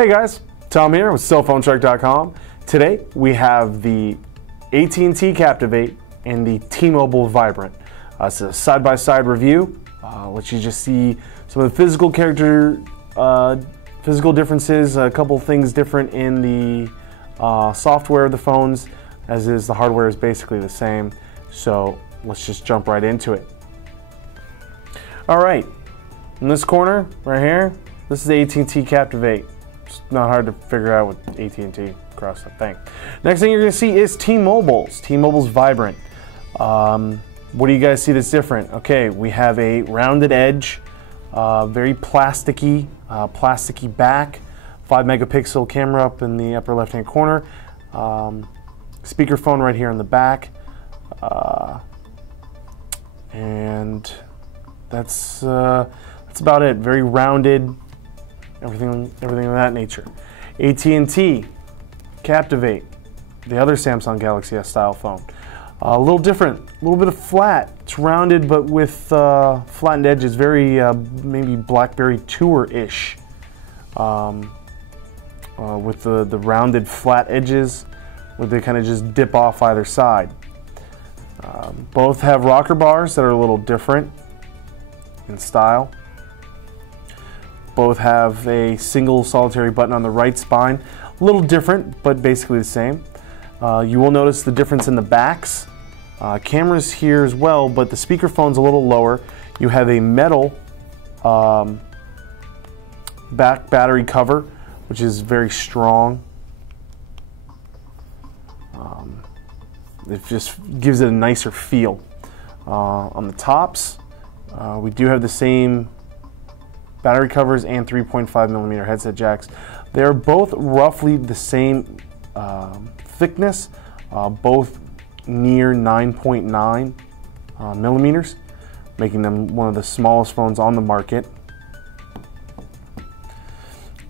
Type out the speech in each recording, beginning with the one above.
Hey guys, Tom here with cellphoneshark.com. Today we have the AT&T Captivate and the T-Mobile Vibrant. It's a side-by-side review. Let you just see some of the physical differences, a couple things different in the software of the phones, as is the hardware is basically the same. So let's just jump right into it. All right, in this corner right here, this is the AT&T Captivate. It's not hard to figure out with AT&T across that thing. Next thing you're going to see is T-Mobile's Vibrant. What do you guys see that's different? Okay, we have a rounded edge, very plasticky back, 5 megapixel camera up in the upper left hand corner, speakerphone right here in the back, and that's about it. Very rounded, everything of that nature. AT&T Captivate, the other Samsung Galaxy S style phone. A little different, a little bit of flat. It's rounded, but with flattened edges, very maybe BlackBerry Tour-ish, with the rounded flat edges, where they kind of just dip off either side. Both have rocker bars that are a little different in style. Both have a single solitary button on the right spine. A little different, but basically the same. You will notice the difference in the backs. Cameras here as well, but the speakerphone's a little lower. You have a metal back battery cover, which is very strong. It just gives it a nicer feel. On the tops, we do have the same battery covers and 3.5mm headset jacks. They're both roughly the same thickness, both near 9.9 millimeters, making them one of the smallest phones on the market.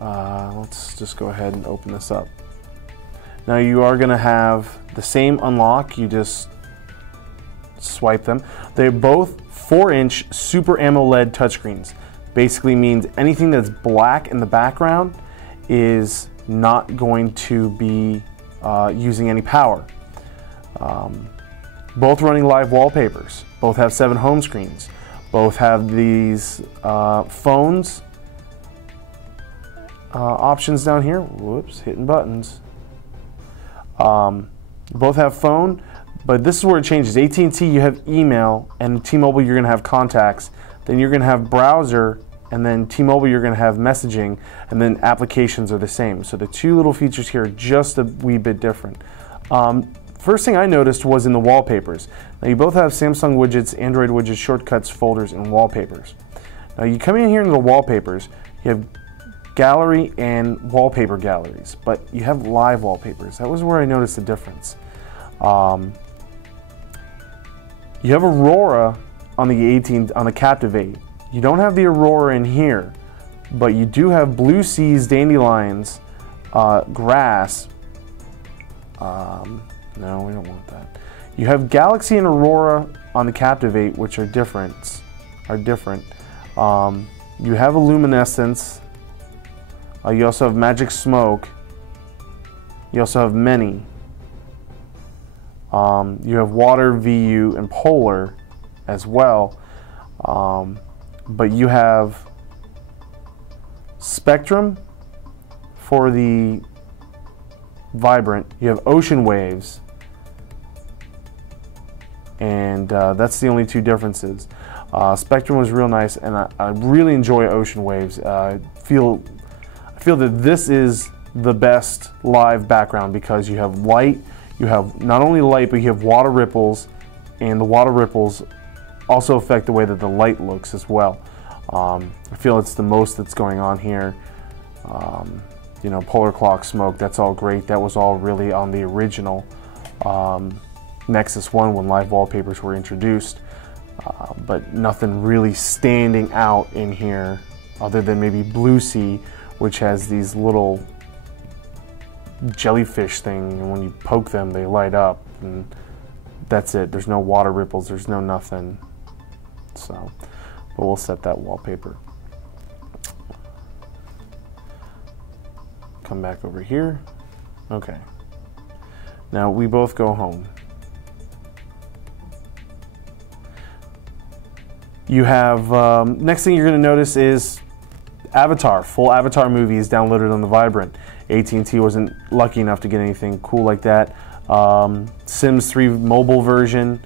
Let's just go ahead and open this up. Now you are going to have the same unlock, you just swipe them. They're both 4-inch Super AMOLED touchscreens. Basically means anything that's black in the background is not going to be using any power. Both running live wallpapers. Both have 7 home screens. Both have these phones options down here. Whoops, hitting buttons. Both have phone, but this is where it changes. AT&T, you have email, and T-Mobile, you're going to have contacts. Then you're going to have browser, and then T-Mobile, you're going to have messaging, and then applications are the same. So the two little features here are just a wee bit different. First thing I noticed was in the wallpapers. Now you both have Samsung widgets, Android widgets, shortcuts, folders, and wallpapers. Now you come in here into the wallpapers, you have gallery and wallpaper galleries, but you have live wallpapers. That was where I noticed the difference. You have Aurora on the Captivate. You don't have the Aurora in here, but you do have blue seas, dandelions, grass. No, we don't want that. You have Galaxy and Aurora on the Captivate, which are different. You have a luminescence. You also have magic smoke. You also have many. You have water, VU, and polar as well. But you have spectrum for the Vibrant. You have ocean waves, and that's the only two differences. Spectrum was real nice, and I really enjoy ocean waves. I feel that this is the best live background because you have light. You have not only light, but you have water ripples, and the water ripples also affect the way that the light looks as well. I feel it's the most that's going on here. You know, polar clock smoke, that's all great. That was all really on the original Nexus 1 when live wallpapers were introduced. But nothing really standing out in here other than maybe Blue Sea, which has these little jellyfish thing, and when you poke them they light up, and that's it. There's no water ripples, there's no nothing. So, but we'll set that wallpaper. come back over here. Okay. Now we both go home. You have, next thing you're going to notice is Avatar. Full Avatar movie is downloaded on the Vibrant. AT&T wasn't lucky enough to get anything cool like that. Sims 3 mobile version.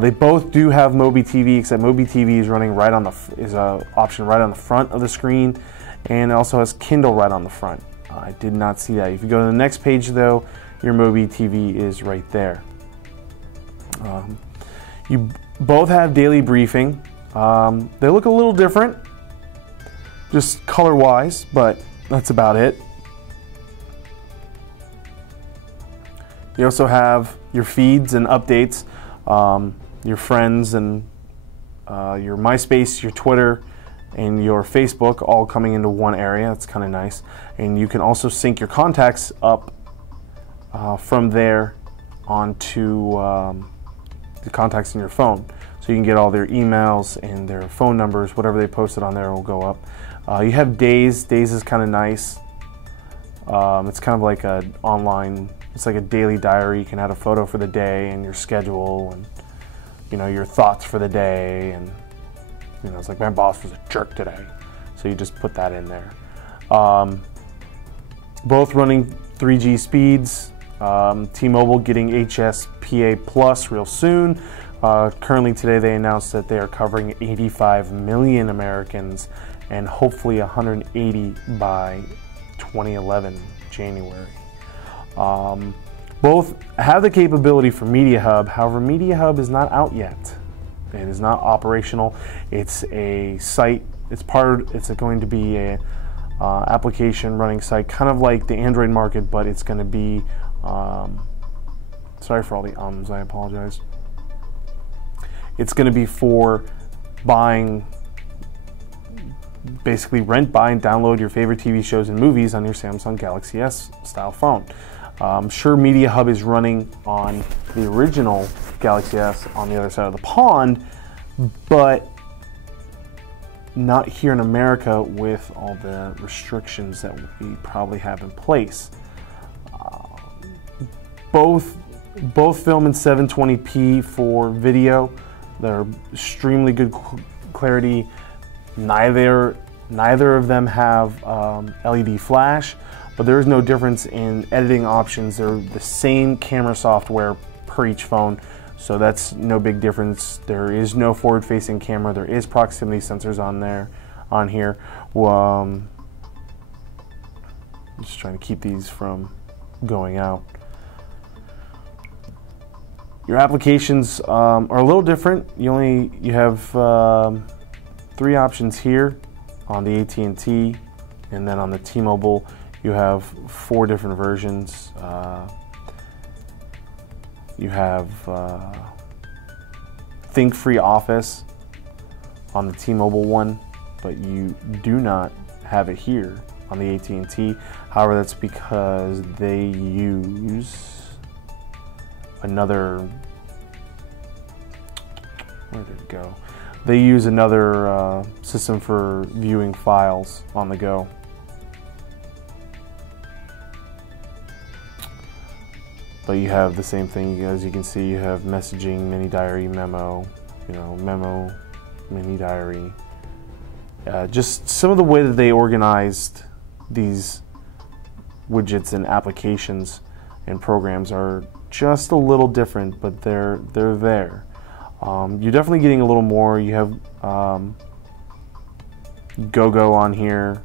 They both do have Mobi TV, except Mobi TV is running right on is an option right on the front of the screen, and it also has Kindle right on the front. I did not see that. If you go to the next page, though, your Mobi TV is right there. You both have daily briefing. They look a little different, just color-wise, but that's about it. You also have your feeds and updates, your friends and your MySpace, your Twitter, and your Facebook all coming into one area. That's kind of nice. And you can also sync your contacts up from there onto the contacts in your phone. So you can get all their emails and their phone numbers, whatever they posted on there will go up. You have Days. Days is kind of nice. It's kind of like an online, it's like a daily diary. You can add a photo for the day and your schedule and, you know, your thoughts for the day. And, you know, it's like, my boss was a jerk today. So you just put that in there. Both running 3G speeds. T-Mobile getting HSPA Plus real soon. Currently today they announced that they are covering 85 million Americans and hopefully 180 by 2011 January. Both have the capability for Media Hub. However, Media Hub is not out yet. It is not operational. It's a site. It's going to be a application running site, kind of like the Android market, but it's going to be. Sorry for all the ums. I apologize. It's going to be for buying, basically rent, buy, and download your favorite TV shows and movies on your Samsung Galaxy S style phone. I'm sure Media Hub is running on the original Galaxy S on the other side of the pond, but not here in America with all the restrictions that we probably have in place. Both film in 720p for video. They're extremely good clarity. Neither of them have LED flash, but there is no difference in editing options. They're the same camera software per each phone, so that's no big difference. There is no forward-facing camera. There is proximity sensors on here. I'm just trying to keep these from going out. Your applications are a little different. You have 3 options here on the AT&T, and then on the T-Mobile you have 4 different versions. You have Think Free Office on the T-Mobile one, but you do not have it here on the AT&T. However, that's because they use another, where did it go? They use another system for viewing files on the go. But you have the same thing. As you can see, you have messaging, mini diary, memo, memo, mini diary. Just some of the way that they organized these widgets and applications and programs are just a little different, but they're there. You're definitely getting a little more. You have GoGo on here.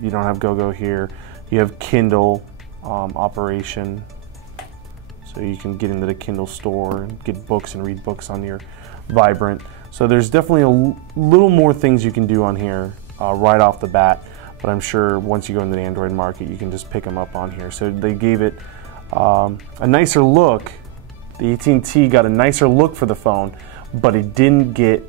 You don't have GoGo here. You have Kindle operation, so you can get into the Kindle store and get books and read books on your Vibrant. So there's definitely a little more things you can do on here right off the bat, but I'm sure once you go into the Android market, you can just pick them up on here. So they gave it a nicer look. The AT&T got a nicer look for the phone, but it didn't get,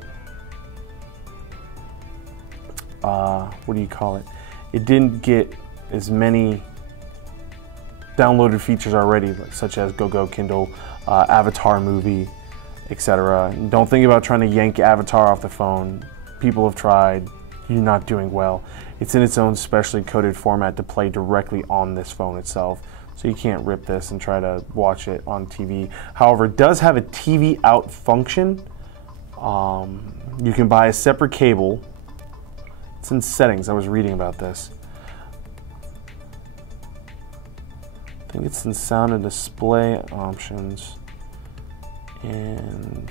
what do you call it? It didn't get as many downloaded features already, such as GoGo, Kindle, Avatar movie, etc. Don't think about trying to yank Avatar off the phone. People have tried. you're not doing well. It's in its own specially coded format to play directly on this phone itself. So you can't rip this and try to watch it on TV. However, it does have a TV out function. You can buy a separate cable. It's in settings. I was reading about this. I think it's in sound and display options. And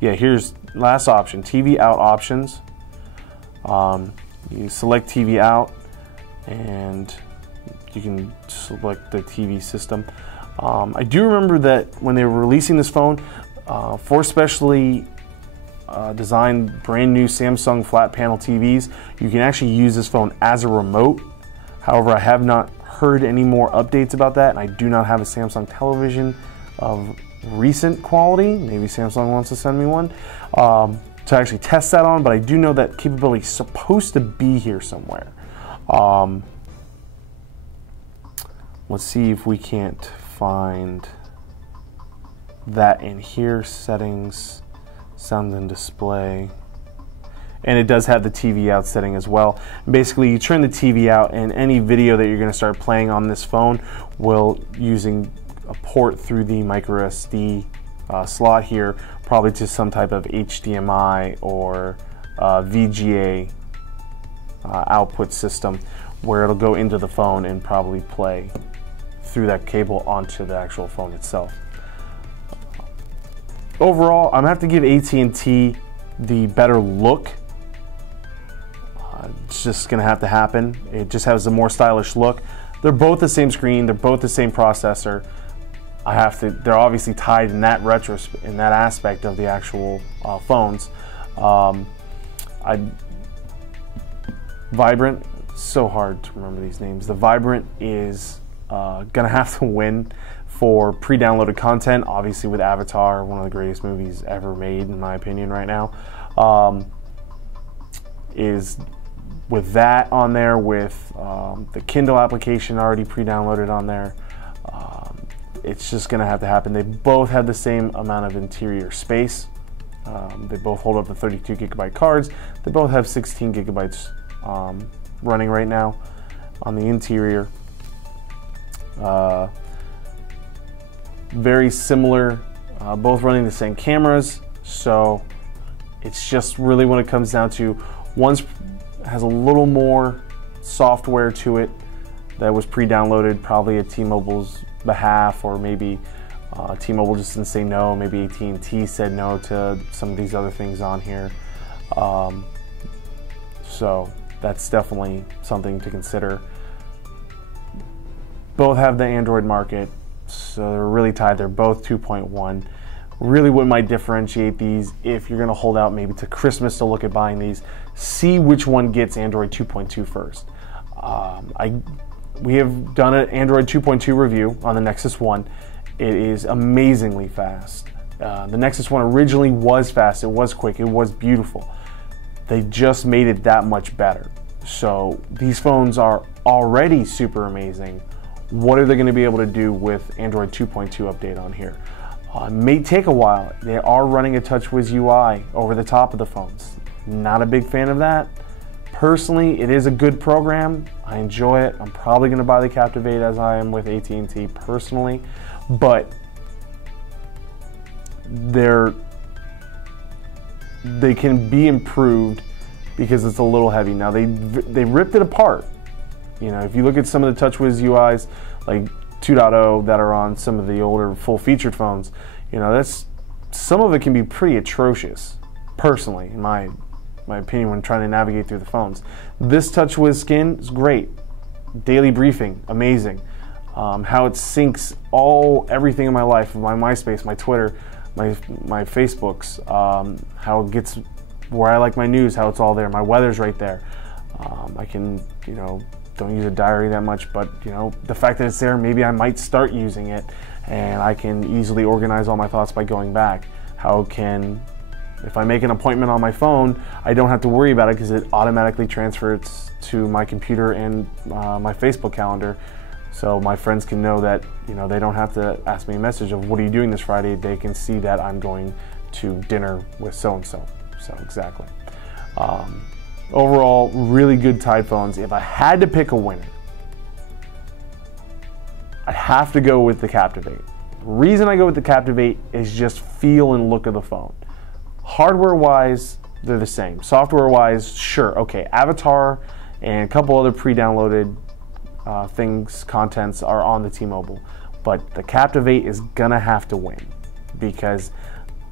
yeah, here's last option, TV out options. You select TV out and you can select the TV system. I do remember that when they were releasing this phone, for specially designed brand new Samsung flat panel TVs, you can actually use this phone as a remote. However, I have not heard any more updates about that, and I do not have a Samsung television of recent quality. Maybe Samsung wants to send me one to actually test that on, but I do know that capability is supposed to be here somewhere. Let's see if we can't find that in here. Settings, sound and display. And it does have the TV out setting as well. Basically, you turn the TV out, and any video that you're going to start playing on this phone will, using a port through the micro SD slot here, probably to some type of HDMI or VGA output system, where it'll go into the phone and probably play through that cable onto the actual phone itself. Overall, I'm going to have to give AT&T the better look. It's just going to have to happen. It just has a more stylish look. They're both the same screen. They're both the same processor. They're obviously tied in that aspect of the actual phones. Vibrant, so hard to remember these names. The Vibrant is gonna have to win for pre-downloaded content. Obviously, with Avatar, one of the greatest movies ever made, in my opinion, right now, is with that on there, with the Kindle application already pre-downloaded on there. It's just going to have to happen. They both have the same amount of interior space. They both hold up to 32 gigabyte cards. They both have 16 gigabytes running right now on the interior. Very similar, both running the same cameras. So it's just really when it comes down to, one's has a little more software to it that was pre-downloaded, probably at T-Mobile's behalf, or maybe T-Mobile just didn't say no. Maybe AT&T said no to some of these other things on here. So that's definitely something to consider. Both have the Android market, so they're really tied. They're both 2.1. Really what might differentiate these, if you're going to hold out maybe to Christmas to look at buying these, see which one gets Android 2.2 first. We have done an Android 2.2 review on the Nexus 1. It is amazingly fast. The Nexus 1 originally was fast, it was quick, it was beautiful. They just made it that much better. So these phones are already super amazing. What are they going to be able to do with Android 2.2 update on here? It may take a while. They are running a TouchWiz UI over the top of the phones. Not a big fan of that. Personally, it is a good program. I enjoy it. I'm probably going to buy the Captivate as I am with AT&T personally, but they can be improved because it's a little heavy. Now they ripped it apart. You know, if you look at some of the TouchWiz UIs like 2.0 that are on some of the older full-featured phones, you know, some of it can be pretty atrocious. Personally, in my opinion, when trying to navigate through the phones, this TouchWiz skin is great. Daily briefing, amazing. How it syncs everything in my life, my MySpace, my Twitter, my Facebooks, how it gets where I like my news, how it's all there. My weather's right there. I can, you know, don't use a diary that much, but you know, the fact that it's there, maybe I might start using it, and I can easily organize all my thoughts by going back. If I make an appointment on my phone, I don't have to worry about it because it automatically transfers to my computer and my Facebook calendar. So my friends can know that, you know, they don't have to ask me a message of what are you doing this Friday. They can see that I'm going to dinner with so-and-so. So exactly. Overall, really good Tide phones. If I had to pick a winner, I'd have to go with the Captivate. The reason I go with the Captivate is just feel and look of the phone. Hardware-wise, they're the same. Software-wise, sure, okay, Avatar and a couple other pre-downloaded contents are on the T-Mobile. But the Captivate is gonna have to win because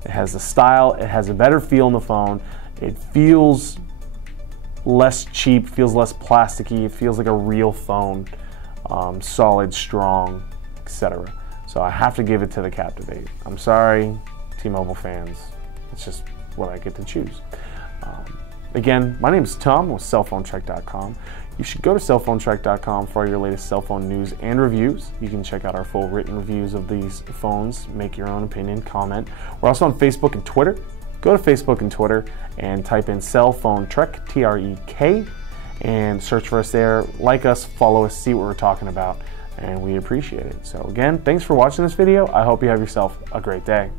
it has the style, it has a better feel in the phone, it feels less cheap, feels less plasticky, it feels like a real phone, solid, strong, etc. So I have to give it to the Captivate. I'm sorry, T-Mobile fans, it's just what I get to choose. Again, my name is Tom with cellphonetrek.com. You should go to cellphonetrek.com for all your latest cell phone news and reviews. You can check out our full written reviews of these phones, make your own opinion, comment. We're also on Facebook and Twitter. Go to Facebook and Twitter and type in Cell Phone Trek, T-R-E-K, and search for us there. Like us, follow us, see what we're talking about, and we appreciate it. So again, thanks for watching this video. I hope you have yourself a great day.